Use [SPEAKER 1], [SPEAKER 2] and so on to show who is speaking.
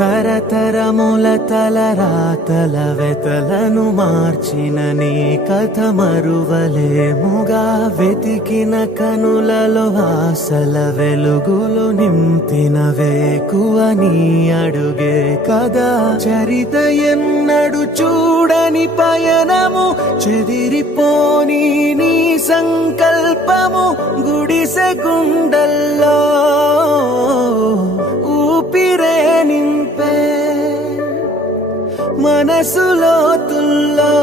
[SPEAKER 1] తరతరముల రాతల వెతలను మార్చిన నీ కథ మరువలేముగా వెతికిన కనులలో ఆశల వెలుగులు నింపినవే కువని అడుగే కదా చరిత ఎన్నడు చూడని పయనము చెదిరిపోని సంకల్పము గుడిసె గుండల్లో ఊపిరే నింపే మనసులో తుల్లో